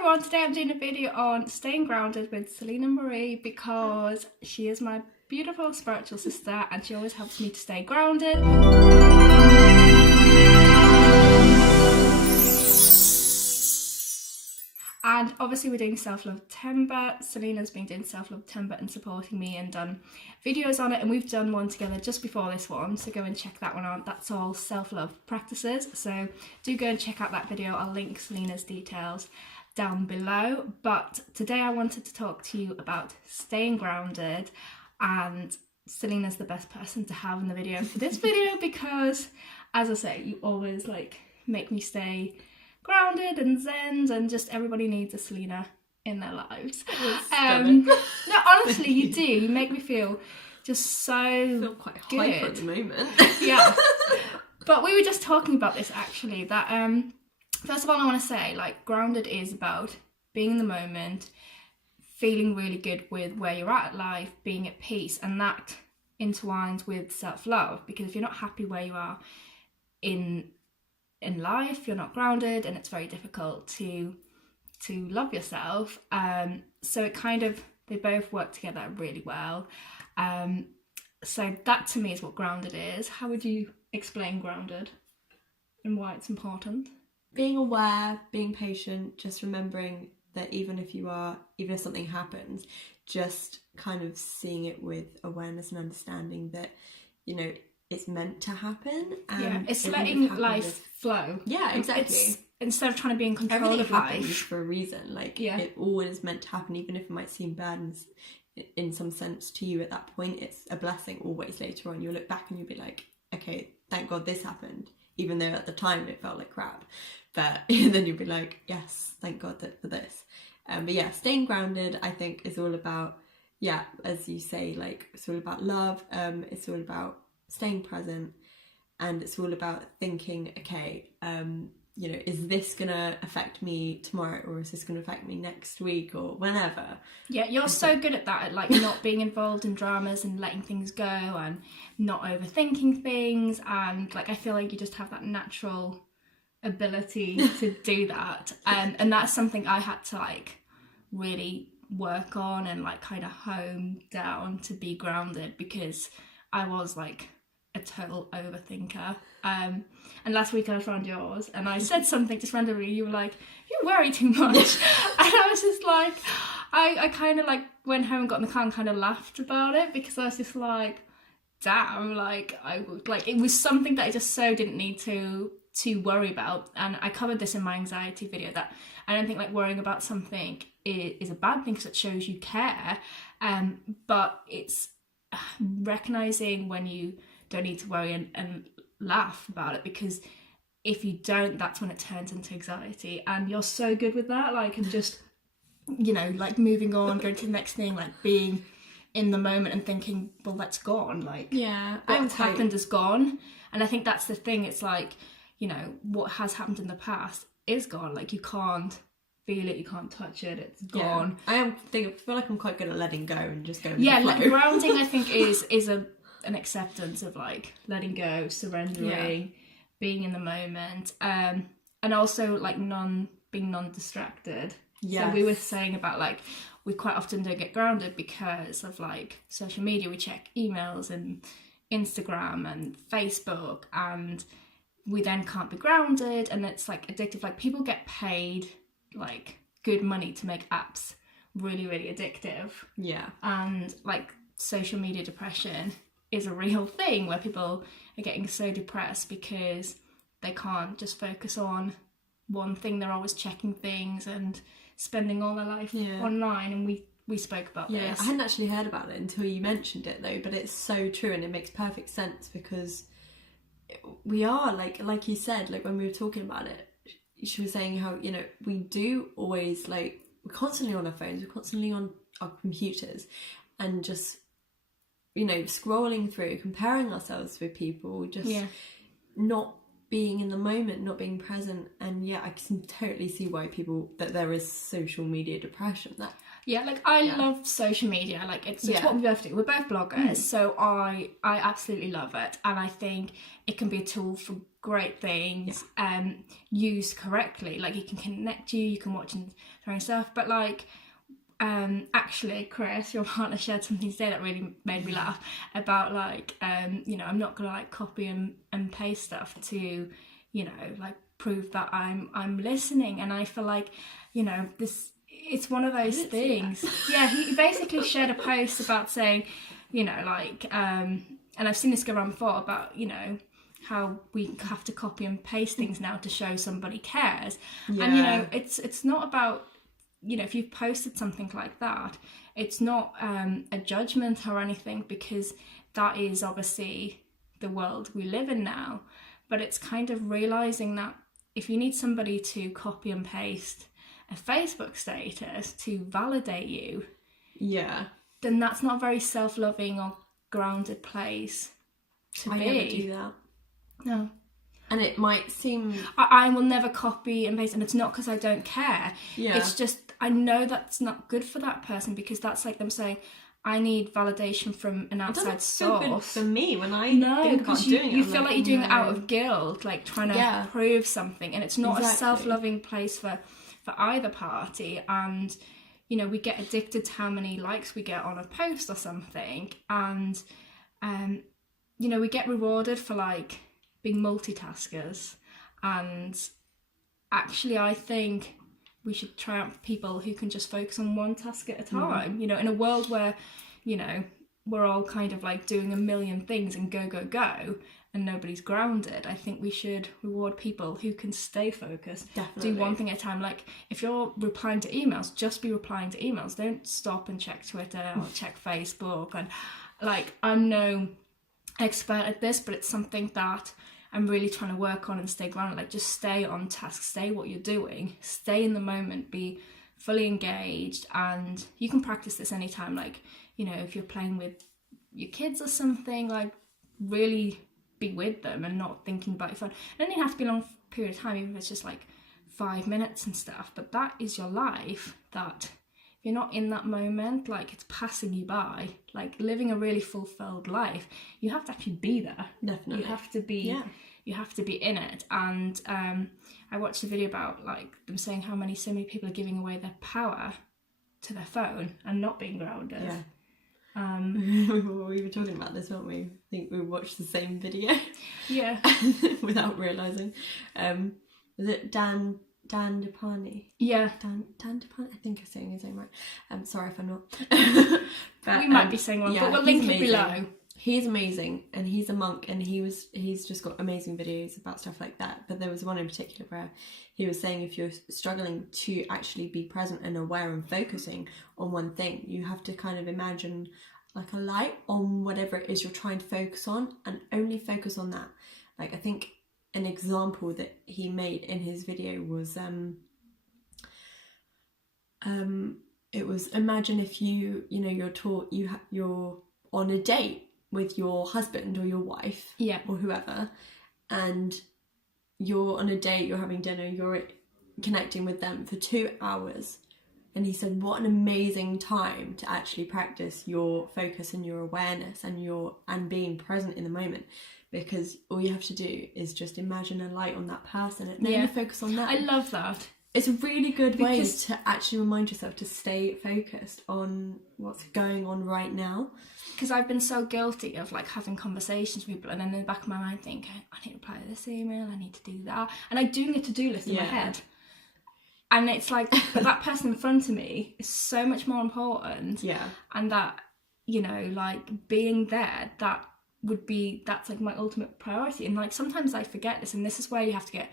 everyone, today I'm doing a video on staying grounded with Selina Marie because she is my beautiful spiritual sister and she always helps me to stay grounded. And obviously we're doing Self-Love Timber. Selina's been doing Self-Love Timber and supporting me and done videos on it, and we've done one together just before this one, so go and check that one out. That's all self-love practices, so do go and check out that video. I'll link Selina's details down below. But today I wanted to talk to you about staying grounded, and Selina's the best person to have in the video for this video because, as I say, you always make me stay grounded and zen, and just everybody needs a Selina in their lives. No, honestly, you do. You make me feel just so I feel quite good hyper at the moment. Yeah. But we were just talking about this actually, that first of all I want to say, grounded is about being in the moment, feeling really good with where you're at life, being at peace, and that intertwines with self-love, because if you're not happy where you are in life, you're not grounded, and it's very difficult to love yourself. So it they both work together really well. So that to me is what grounded is. How would you explain grounded and why it's important? Being aware, being patient, just remembering that even if something happens, just kind of seeing it with awareness and understanding that, it's meant to happen. And it's letting life flow. Yeah, exactly. Instead of trying to be in control Everything of happens life for a reason. It always meant to happen, even if it might seem bad in some sense to you at that point. It's a blessing always. Later on, you'll look back and you'll be like, okay, thank God this happened, even though at the time it felt like crap. But then you'll be like, yes, thank God for this. But yeah, staying grounded, I think, is all about, as you say, it's all about love. It's all about staying present, and it's all about thinking, okay, is this gonna affect me tomorrow, or is this gonna affect me next week, or whenever? Yeah, you're so good at that, at not being involved in dramas and letting things go and not overthinking things, and I feel like you just have that natural ability to do that, and that's something I had to really work on and kind of hone down to be grounded, because I was a total overthinker. And last week I found yours and I said something just randomly, you were like, you worry too much. And I was just I kind of went home and got in the car and kind of laughed about it, because I was just damn, it was something that I just so didn't need to worry about. And I covered this in my anxiety video, that I don't think worrying about something is a bad thing, because it shows you care, but it's recognizing when you don't need to worry and laugh about it, because if you don't, that's when it turns into anxiety. And you're so good with that, and just moving on, going to the next thing, being in the moment and thinking, well, that's gone, what's happened is gone. And I think that's the thing, it's what has happened in the past is gone. You can't feel it, you can't touch it, it's gone. I feel like I'm quite good at letting go and just going grounding I think is an acceptance of letting go, surrendering, being in the moment, and also being non-distracted. Yes. So we were saying about we quite often don't get grounded because of social media. We check emails and Instagram and Facebook, and we then can't be grounded, and it's addictive. People get paid good money to make apps really, really addictive. Yeah. And social media depression is a real thing, where people are getting so depressed because they can't just focus on one thing. They're always checking things and spending all their life online, and we spoke about this. I hadn't actually heard about it until you mentioned it though, but it's so true, and it makes perfect sense, because we are like you said, when we were talking about it, she was saying how we do always we're constantly on our phones, we're constantly on our computers, and just scrolling through, comparing ourselves with people, just not being in the moment, not being present. And I can totally see why that there is social media depression. I love social media. It's what we both do. We're both bloggers, so I absolutely love it, and I think it can be a tool great things used correctly. Like, it can connect you can watch and stuff, but like actually, Chris, your partner, shared something today that really made me laugh about like you know, I'm not gonna like copy and paste stuff to, you know, like prove that I'm listening. And I feel like, you know, it's one of those things. Yeah, he basically shared a post about saying, you know, like and I've seen this go around before about, you know, how we have to copy and paste things now to show somebody cares. And you know, it's not about, you know, if you've posted something like that, it's not a judgment or anything, because that is obviously the world we live in now. But it's kind of realising that if you need somebody to copy and paste a Facebook status to validate you, then that's not a very self-loving or grounded place to be. I never do that. No. And it might seem... I will never copy and paste, and it's not because I don't care. Yeah. It's just, I know that's not good for that person, because that's like them saying, I need validation from an outside source. Good for me when I think about doing it. You feel like you're doing it out no. of guilt, like trying to prove something, and it's not a self-loving place for either party. And, you know, we get addicted to how many likes we get on a post or something, and, you know, we get rewarded for like being multitaskers. And actually, I think we should try out people who can just focus on one task at a time. You know, in a world where, you know, we're all kind of like doing a million things and go and nobody's grounded, I think we should reward people who can stay focused. Definitely. Do one thing at a time. Like, if you're replying to emails, just be replying to emails. Don't stop and check Twitter or check Facebook. And like, I'm no expert at this, but it's something that I'm really trying to work on and stay grounded. Like, just stay on task, stay what you're doing, stay in the moment, be fully engaged. And you can practice this anytime. Like, you know, if you're playing with your kids or something, like, really be with them and not thinking about your phone. It doesn't even have to be a long period of time, even if it's just like 5 minutes and stuff. But that is your life, that if you're not in that moment, like, it's passing you by. Like, living a really fulfilled life, you have to actually be there. Definitely. You have to be you have to be in it. And I watched a video about like them saying so many people are giving away their power to their phone and not being grounded. We were talking about this, weren't we? I think we watched the same video. Yeah. Without realising. Was it Dan DePani? Yeah. Dan DePani? I think I'm saying his name right. I'm sorry if I'm not. But we might be saying wrong, but we'll link it below. He's amazing, and he's a monk, and he's just got amazing videos about stuff like that. But there was one in particular where he was saying, if you're struggling to actually be present and aware and focusing on one thing, you have to kind of imagine like a light on whatever it is you're trying to focus on, and only focus on that. Like, I think an example that he made in his video was it was, imagine if you're on a date with your husband or your wife, or whoever, and you're on a date, you're having dinner, you're connecting with them for 2 hours. And he said, what an amazing time to actually practice your focus and your awareness and being present in the moment, because all you have to do is just imagine a light on that person and then you focus on that. I love that. It's a really good way to actually remind yourself to stay focused on what's going on right now. Because I've been so guilty of like having conversations with people, and then in the back of my mind thinking, I need to reply to this email, I need to do that, and I'm doing a to-do list in my head. And it's like, but that person in front of me is so much more important. Yeah. And that, you know, like being there, that's like my ultimate priority. And like sometimes I forget this, and this is where you have to get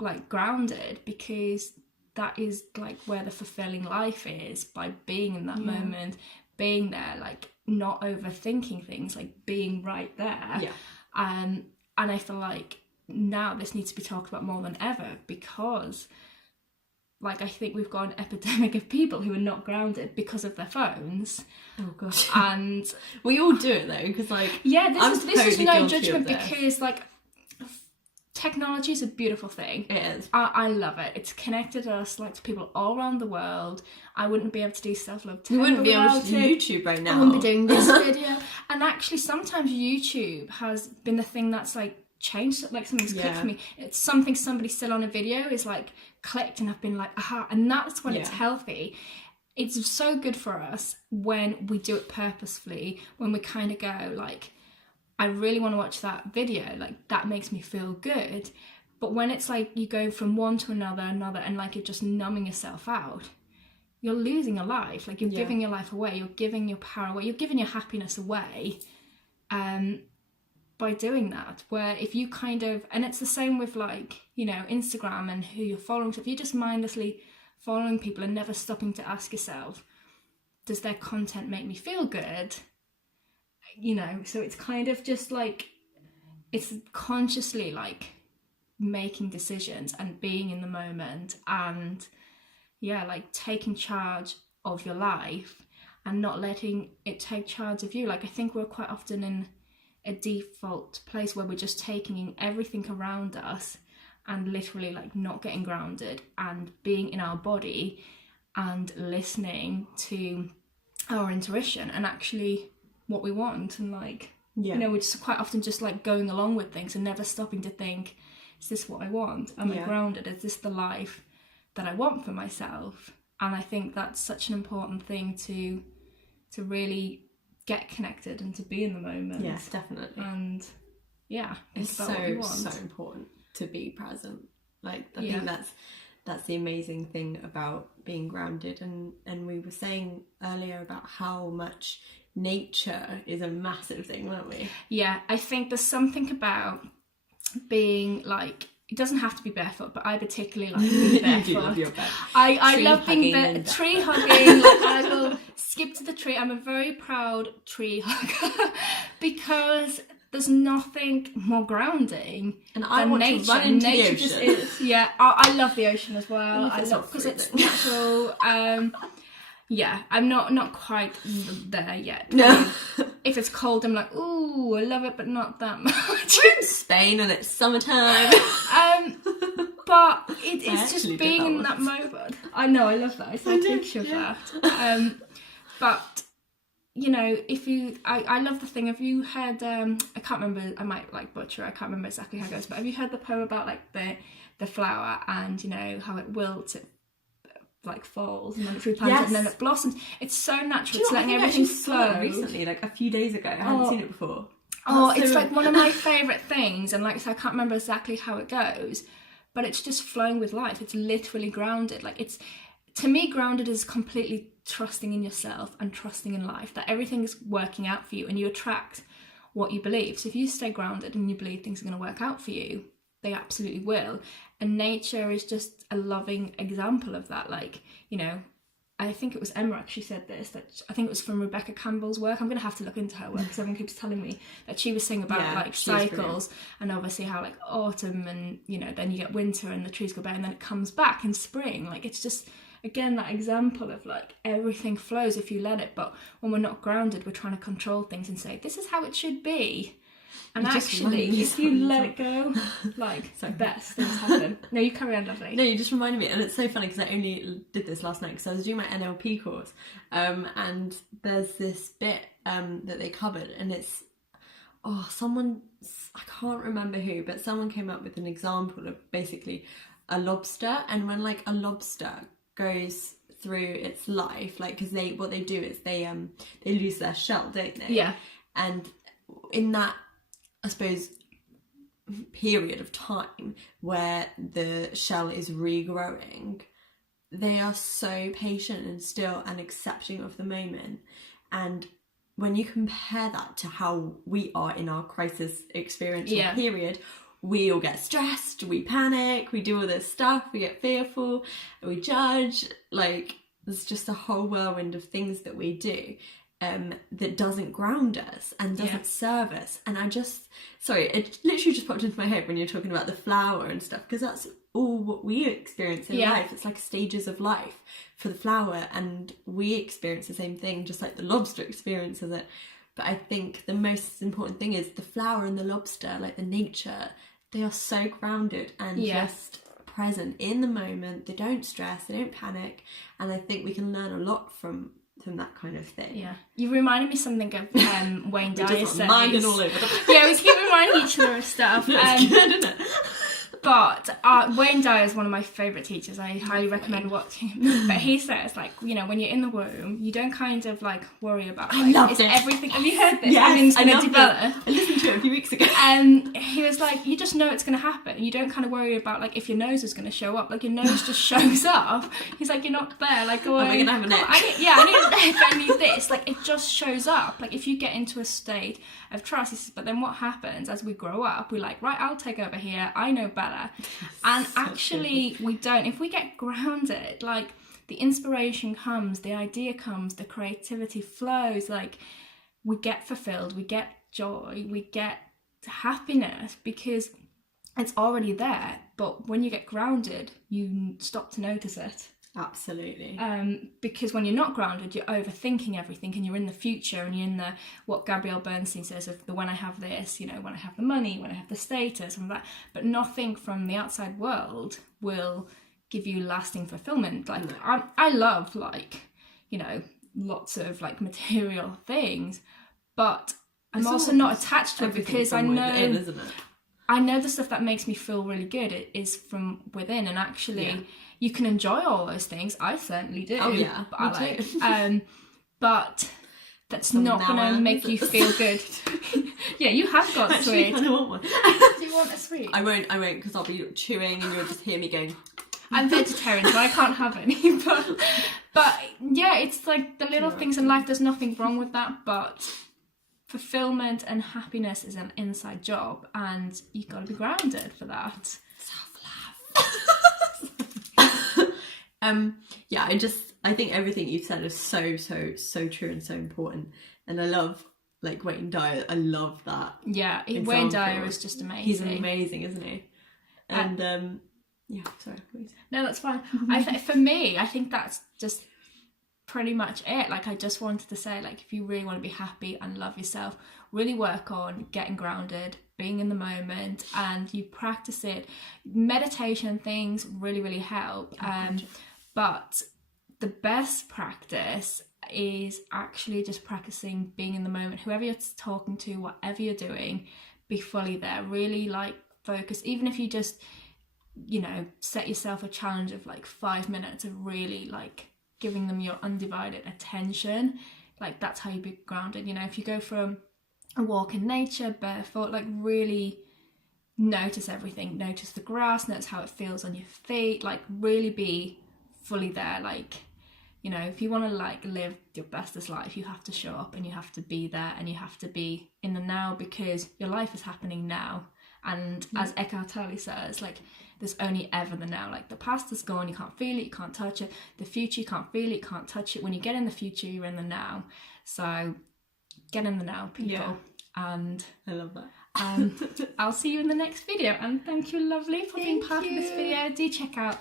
like grounded, because that is like where the fulfilling life is, by being in that moment, being there, like not overthinking things, like being right there. Yeah. And I feel like now this needs to be talked about more than ever, because like I think we've got an epidemic of people who are not grounded because of their phones. Oh gosh. And we all do it though, because like this is no judgment, because like technology is a beautiful thing. It is. I love it. It's connected us like to people all around the world. I wouldn't be able to do self-love. You wouldn't be able to do YouTube right now. I wouldn't be doing this video. And actually sometimes YouTube has been the thing that's like changed, like something's clicked for me. It's something somebody said on a video is like clicked, and I've been like, aha. And that's when it's healthy. It's so good for us when we do it purposefully, when we kind of go like, I really want to watch that video, like that makes me feel good. But when it's like you go from one to another, and like you're just numbing yourself out, you're losing your life. Like you're giving your life away, you're giving your power away, you're giving your happiness away by doing that. Where if you kind of, and it's the same with like, you know, Instagram and who you're following. So if you're just mindlessly following people and never stopping to ask yourself, does their content make me feel good? You know, so it's kind of just like, it's consciously like making decisions and being in the moment, and like taking charge of your life and not letting it take charge of you. Like I think we're quite often in a default place where we're just taking in everything around us and literally like not getting grounded and being in our body and listening to our intuition and actually what we want. And like, you know, we're just quite often just like going along with things and never stopping to think, is this what I want? Am I grounded? Is this the life that I want for myself? And I think that's such an important thing to really get connected and to be in the moment. Yes, definitely. And it's so important to be present. Like I think that's the amazing thing about being grounded. And we were saying earlier about how much nature is a massive thing, weren't we? Yeah, I think there's something about being like, it doesn't have to be barefoot, but I particularly like being barefoot. You do love your bed. I love being tree hugging. Like I will skip to the tree. I'm a very proud tree hugger because there's nothing more grounding and I want nature. To run into nature the ocean. Just is. Yeah, I love the ocean as well. I love because it's natural. I'm not quite there yet. No. If it's cold, I'm like, ooh, I love it, but not that much. We're in Spain and it's summertime. But it's just being in that moment. I know, I love that. I saw a picture of that. But you know, I love the thing. Have you heard? I can't remember. I might like butcher. I can't remember exactly how it goes. But have you heard the poem about like the flower and you know how it wilts, it like falls and then it replanted and then it blossoms. It's so natural. It's letting everything flow. Recently, like a few days ago, I hadn't seen it before. It's like one of my favourite things, and like I said, I can't remember exactly how it goes, but it's just flowing with life. It's literally grounded. Like it's, to me, grounded is completely trusting in yourself and trusting in life, that everything is working out for you and you attract what you believe. So if you stay grounded and you believe things are going to work out for you, they absolutely will. And nature is just a loving example of that. Like, you know, I think it was Emma actually said this, that I think it was from Rebecca Campbell's work. I'm going to have to look into her work because everyone keeps telling me that she was saying about like cycles and obviously how like autumn and, you know, then you get winter and the trees go bare and then it comes back in spring. Like it's just, again, that example of like everything flows if you let it. But when we're not grounded, we're trying to control things and say, this is how it should be. And actually, if you let it go, like, the best things happen. No, you carry on, lovely. No, you just reminded me, and it's so funny because I only did this last night because I was doing my NLP course, and there's this bit that they covered, and it's, someone, I can't remember who, but someone came up with an example of basically a lobster, and when like a lobster goes through its life, like, because what they do is they lose their shell, don't they? Yeah. And in that, I suppose, period of time where the shell is regrowing, they are so patient and still and accepting of the moment. And when you compare that to how we are in our crisis experience period, we all get stressed, we panic, we do all this stuff, we get fearful, we judge, like there's just a whole whirlwind of things that we do that doesn't ground us and doesn't serve us. And it literally just popped into my head when you're talking about the flower and stuff, because that's all what we experience in life. It's like stages of life for the flower, and we experience the same thing just like the lobster experiences it. But I think the most important thing is the flower and the lobster, like the nature, they are so grounded and just present in the moment. They don't stress, they don't panic, and I think we can learn a lot from that kind of thing. Yeah, you reminded me something of Wayne Dyer says. Minding all over. Yeah, we keep remind each other of stuff. That's good, isn't it? But Wayne Dyer is one of my favourite teachers. I highly recommend watching him. But he says, like, you know, when you're in the womb, you don't kind of like worry about like, I love is this. everything. Have you heard this? Yes, Everything's I going love to develop. this. I listened to it a few weeks ago. He was like, you just know it's going to happen. You don't kind of worry about like if your nose is going to show up. Like your nose just shows up. He's like, you're not there. Like, oh, am I going to have a neck? I need this. Like it just shows up. Like if you get into a state of trust, he says, but then what happens as we grow up? We're like, right, I'll take over here. I know better. And actually, we don't. If we get grounded, like the inspiration comes, the idea comes, the creativity flows. Like we get fulfilled, we get joy, we get happiness because it's already there. But when you get grounded, you stop to notice it. Absolutely. Because when you're not grounded, you're overthinking everything, and you're in the future, and you're in the what Gabrielle Bernstein says of the when I have this, you know, when I have the money, when I have the status, and that. But nothing from the outside world will give you lasting fulfillment. Like I love like, you know, lots of like material things, but I'm also not attached to it because I know I know the stuff that makes me feel really good is from within, and actually you can enjoy all those things. I certainly do. Oh yeah, but that's not going to make you feel good. Yeah, you have got Actually, sweet. I don't want one. Do you want a sweet? I won't because I'll be chewing and you'll just hear me going. I'm vegetarian, so I can't have any. But yeah, it's like the little things in life. There's nothing wrong with that, but fulfillment and happiness is an inside job, and you've got to be grounded for that. I think everything you've said is so true and so important, and I love like Wayne Dyer. I love that. Yeah, Wayne Dyer is just amazing. He's amazing, isn't he? And yeah, sorry, please. No, that's fine. For me, I think that's just pretty much it. Like I just wanted to say, like if you really want to be happy and love yourself, really work on getting grounded, being in the moment, and you practice it. Meditation things really help. But the best practice is actually just practicing being in the moment. Whoever you're talking to, whatever you're doing, be fully there. Really like focus. Even if you just, you know, set yourself a challenge of like 5 minutes of really like giving them your undivided attention. Like that's how you be grounded. You know, if you go for a walk in nature barefoot, like really notice everything. Notice the grass, notice how it feels on your feet. Like really be fully there. Like, you know, if you want to like live your bestest life, you have to show up and you have to be there and you have to be in the now, because your life is happening now. And as Eckhart Tolle says, like there's only ever the now. Like the past is gone, you can't feel it, you can't touch it. The future, you can't feel it, you can't touch it. When you get in the future, you're in the now. So get in the now, people. Yeah. And I love that. I'll see you in the next video. And thank you, lovely, for being part of this video. Do check out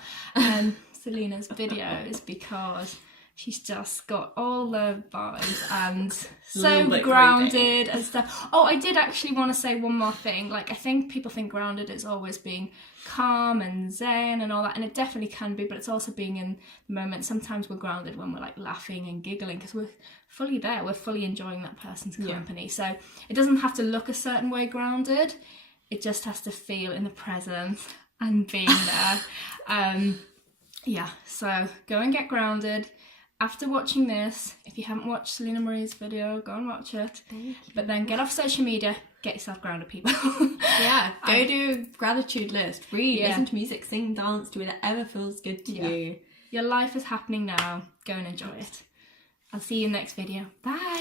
Selina's videos, because she's just got all the vibes and so grounded and stuff. Oh, I did actually want to say one more thing. Like, I think people think grounded is always being calm and zen and all that, and it definitely can be, but it's also being in the moment. Sometimes we're grounded when we're like laughing and giggling because we're fully there. We're fully enjoying that person's company. Yeah. So it doesn't have to look a certain way grounded. It just has to feel in the present and being there. Yeah, so go and get grounded. After watching this, if you haven't watched Selina Marie's video, go and watch it. But then get off social media, get yourself grounded, people. Yeah, go do a gratitude list, read, listen to music, sing, dance, do whatever feels good to you. Your life is happening now. Go and enjoy it. I'll see you next video. Bye.